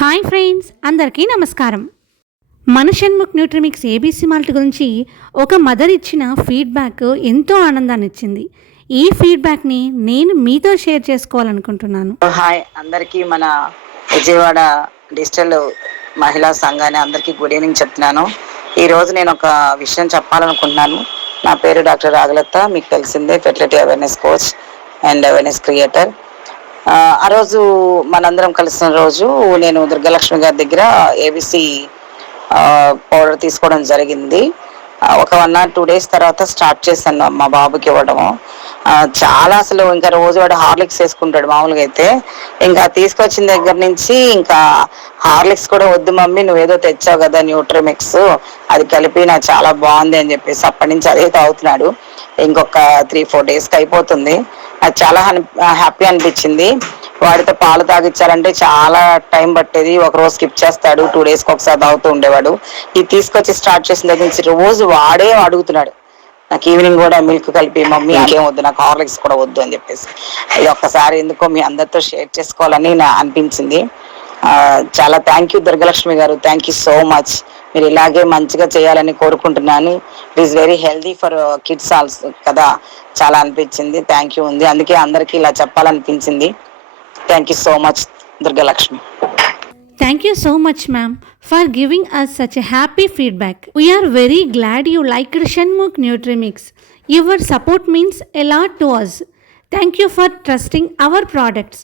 Hi friends, అందరికీ నమస్కారం. మన షణ్ముఖ్ న్యూట్రిమిక్స్ ఏబీసీ మాల్ట్ గురించి ఒక మదర్ ఇచ్చిన ఫీడ్బ్యాక్ ఎంతో ఆనందాన్ని ఇచ్చింది. ఈ ఫీడ్బ్యాక్ని నేను మీతో షేర్ చేసుకోవాలనుకుంటున్నాను. హాయ్ అందరికీ, మన విజయవాడ డిజిటల్ మహిళా సంఘాన్ని అందరికీ గుడ్ ఈవినింగ్ చెప్తున్నాను. ఈరోజు నేను ఒక విషయం చెప్పాలనుకుంటున్నాను. నా పేరు డాక్టర్ రాగలత్త. మీకు తెలిసిందే, fertility awareness coach and awareness creator. ఆ రోజు మనందరం కలిసిన రోజు నేను దుర్గలక్ష్మి గారి దగ్గర ఏబిసి పౌడర్ తీసుకోవడం జరిగింది. ఒక 1 or 2 days తర్వాత స్టార్ట్ చేశాను మా బాబుకి ఇవ్వడము. చాలా అసలు ఇంకా రోజు వాడు హార్లిక్స్ వేసుకుంటాడు మామూలుగా అయితే. ఇంకా తీసుకొచ్చిన దగ్గర నుంచి ఇంకా హార్లిక్స్ కూడా వద్దు మమ్మీ, నువ్వేదో తెచ్చావు కదా న్యూట్రిమిక్స్, అది కలిపి నాకు చాలా బాగుంది అని చెప్పేసి అప్పటి నుంచి అదే తాగుతున్నాడు. ఇంకొక 3-4 daysకి అయిపోతుంది. నాకు చాలా హ్యాపీ అనిపించింది. వాడితో పాలు తాగిచ్చాలంటే చాలా టైం పట్టేది. ఒక రోజు స్కిప్ చేస్తాడు, 2 daysకి ఒకసారి తాగుతూ ఉండేవాడు. ఇది తీసుకొచ్చి స్టార్ట్ చేసిన దగ్గర నుంచి రోజు వాడే అడుగుతున్నాడు. నాకు ఈవినింగ్ కూడా మిల్క్ కలిపి మమ్మీ ఇంకేం వద్దు, నాకు హార్లిక్స్ కూడా వద్దు అని చెప్పేసి. ఇది ఒక్కసారి ఎందుకో మీ అందరితో షేర్ చేసుకోవాలని అనిపించింది. చాలా థ్యాంక్ యూ దుర్గలక్ష్మి గారు, థ్యాంక్ యూ సో మచ్. మీరు ఇలాగే మంచిగా చేయాలని కోరుకుంటున్నాను. It is very healthy for kids also కదా, చాలా అనిపించింది. థ్యాంక్ యూ ఉంది, అందుకే అందరికీ ఇలా చెప్పాలనిపించింది. Thank you so much Durgalakshmi. Thank you so much, ma'am, for giving us such a happy feedback. We are very glad you liked Shanmukh Nutrimix. Your support means a lot to us. Thank you for trusting our products.